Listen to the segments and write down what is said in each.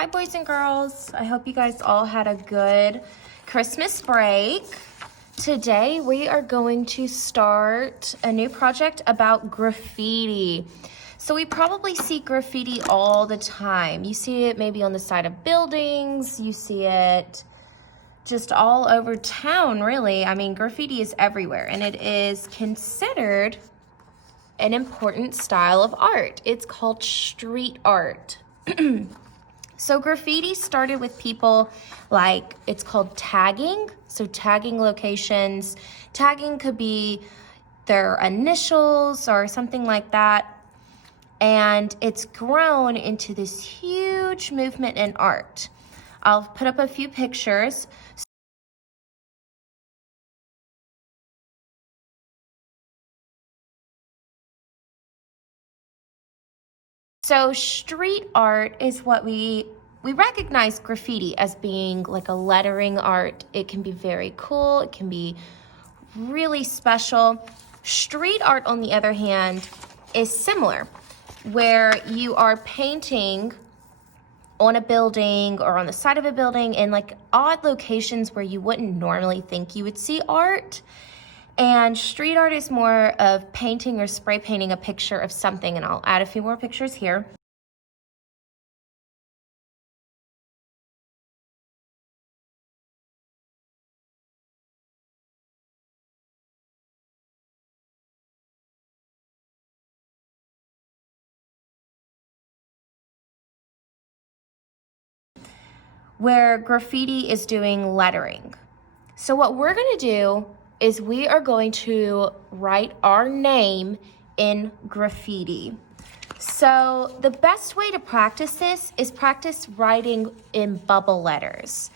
Hi boys and girls. I hope you guys all had a good Christmas break. Today we are going to start a new project about graffiti. So we probably see graffiti all the time. You see it maybe on the side of buildings, you see it just all over town, really. I mean, graffiti is everywhere and it is considered an important style of art. It's called street art. So graffiti started with people like, it's called tagging. So tagging locations. Tagging could be their initials or something like that. And it's grown into this huge movement in art. I'll put up a few pictures. So street art is what we recognize graffiti as being like a lettering art. It can be very cool. It can be really special. Street art, on the other hand, is similar, where you are painting on a building or on the side of a building in like odd locations where you wouldn't normally think you would see art. And street art is more of painting or spray painting a picture of something, and I'll add a few more pictures here. Where graffiti is doing lettering. So what we're gonna do is we are going to write our name in graffiti. So the best way to practice this is practice writing in bubble letters.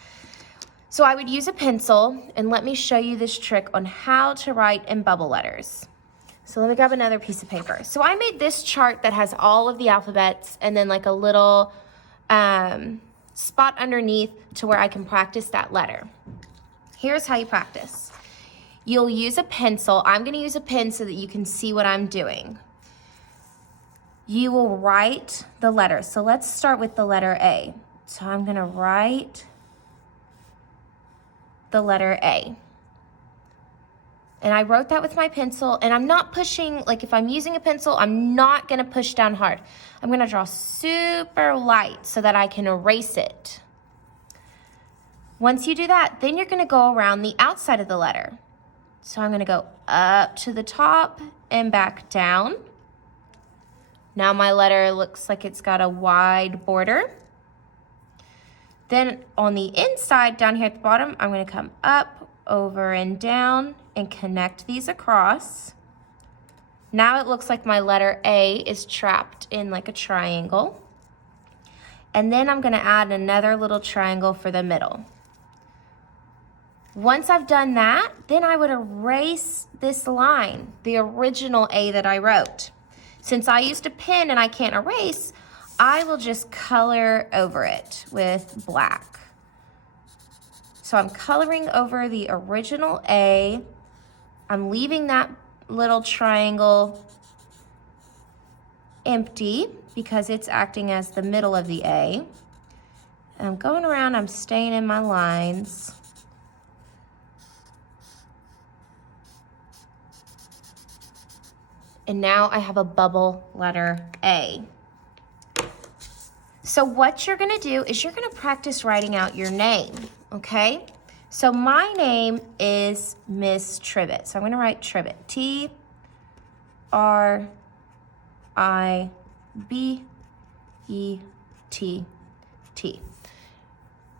So I would use a pencil, and let me show you this trick on how to write in bubble letters. So let me grab another piece of paper. So I made this chart that has all of the alphabets and then like a little spot underneath to where I can practice that letter. Here's how you practice. You'll use a pencil. I'm gonna use a pen so that you can see what I'm doing. You will write the letter. So let's start with the letter A. So I'm gonna write the letter A. And I wrote that with my pencil, and I'm not pushing, like if I'm using a pencil, I'm not gonna push down hard. I'm gonna draw super light so that I can erase it. Once you do that, then you're gonna go around the outside of the letter. So I'm gonna go up to the top and back down. Now my letter looks like it's got a wide border. Then on the inside, down here at the bottom, I'm gonna come up, over and down and connect these across. Now it looks like my letter A is trapped in like a triangle. And then I'm gonna add another little triangle for the middle. Once I've done that, then I would erase this line, the original A that I wrote. Since I used a pen and I can't erase, I will just color over it with black. So I'm coloring over the original A. I'm leaving that little triangle empty because it's acting as the middle of the A. And I'm going around, I'm staying in my lines. And now I have a bubble letter A. So what you're gonna do is you're gonna practice writing out your name, okay? So my name is Miss Tribbett. So I'm gonna write Tribbett, T-R-I-B-E-T-T.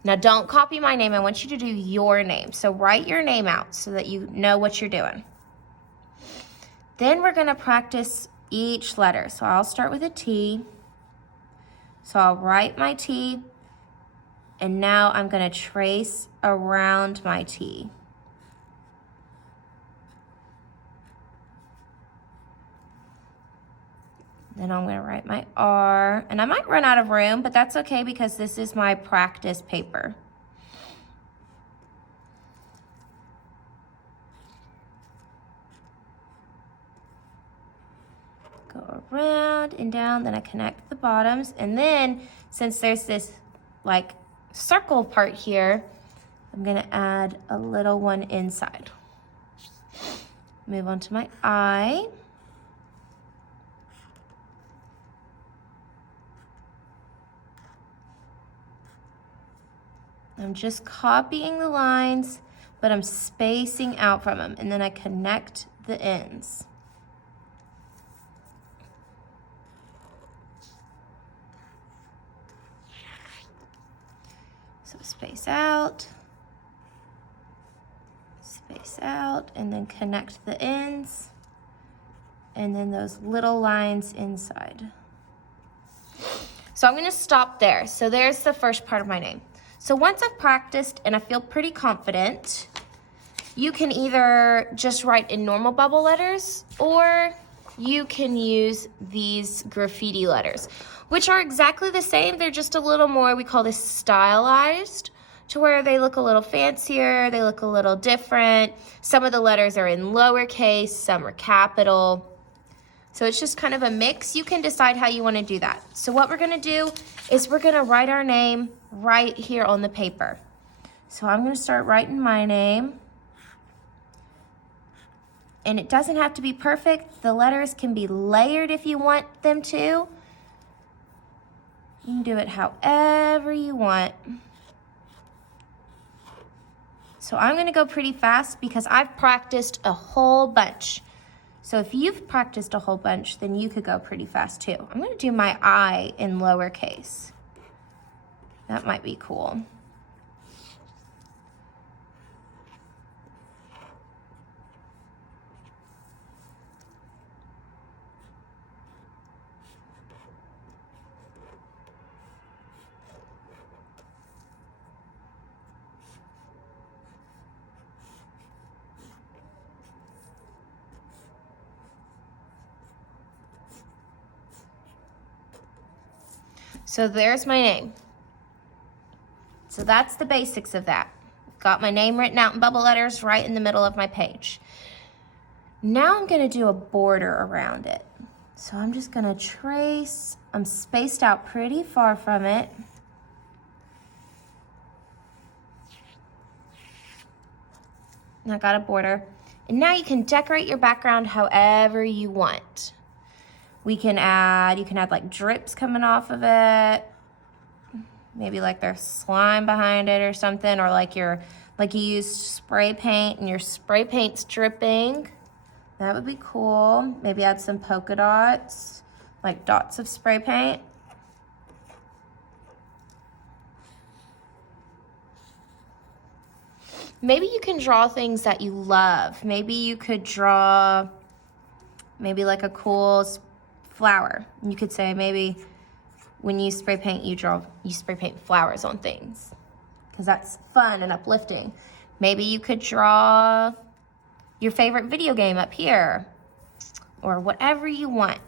Now don't copy my name, I want you to do your name. So write your name out so that you know what you're doing. Then we're gonna practice each letter. So I'll start with a T. So I'll write my T, and now I'm gonna trace around my T. Then I'm gonna write my R, and I might run out of room, but that's okay because this is my practice paper. Go around and down, then I connect the bottoms, and then since there's this like circle part here, I'm gonna add a little one inside. Move on to my eye. I'm just copying the lines, but I'm spacing out from them, and then I connect the ends. So space out, and then connect the ends, and then those little lines inside. So I'm gonna stop there. So there's the first part of my name. So once I've practiced and I feel pretty confident, you can either just write in normal bubble letters, or you can use these graffiti letters, which are exactly the same. They're just a little more, we call this stylized, to where they look a little fancier, they look a little different. Some of the letters are in lowercase, some are capital. So it's just kind of a mix. You can decide how you want to do that. So what we're gonna do is we're gonna write our name right here on the paper. So I'm gonna start writing my name. And it doesn't have to be perfect. The letters can be layered if you want them to. You can do it however you want. So I'm gonna go pretty fast because I've practiced a whole bunch. So if you've practiced a whole bunch, then you could go pretty fast too. I'm gonna do my I in lowercase. That might be cool. So there's my name. So that's the basics of that. Got my name written out in bubble letters right in the middle of my page. Now I'm gonna do a border around it. So I'm just gonna trace, I'm spaced out pretty far from it. And I got a border. And now you can decorate your background however you want. You can add like drips coming off of it. Maybe like there's slime behind it or something, or like you used spray paint and your spray paint's dripping. That would be cool. Maybe add some polka dots, like dots of spray paint. Maybe you can draw things that you love. Maybe you could draw like a cool flower. You could say maybe when you spray paint, you spray paint flowers on things, because that's fun and uplifting. Maybe you could draw your favorite video game up here, or whatever you want.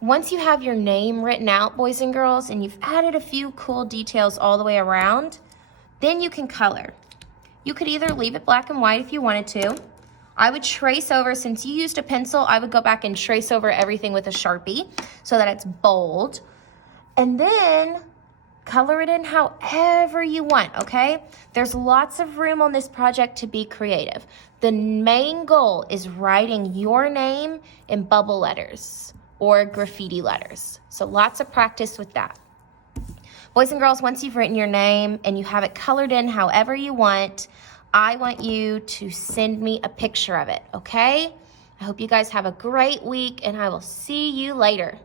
Once you have your name written out, boys and girls, and you've added a few cool details all the way around, then you can color. You could either leave it black and white if you wanted to. I would trace over, since you used a pencil, I would go back and trace over everything with a Sharpie so that it's bold. And then color it in however you want, okay? There's lots of room on this project to be creative. The main goal is writing your name in bubble letters or graffiti letters. So lots of practice with that. Boys and girls, once you've written your name and you have it colored in however you want, I want you to send me a picture of it, okay? I hope you guys have a great week, and I will see you later.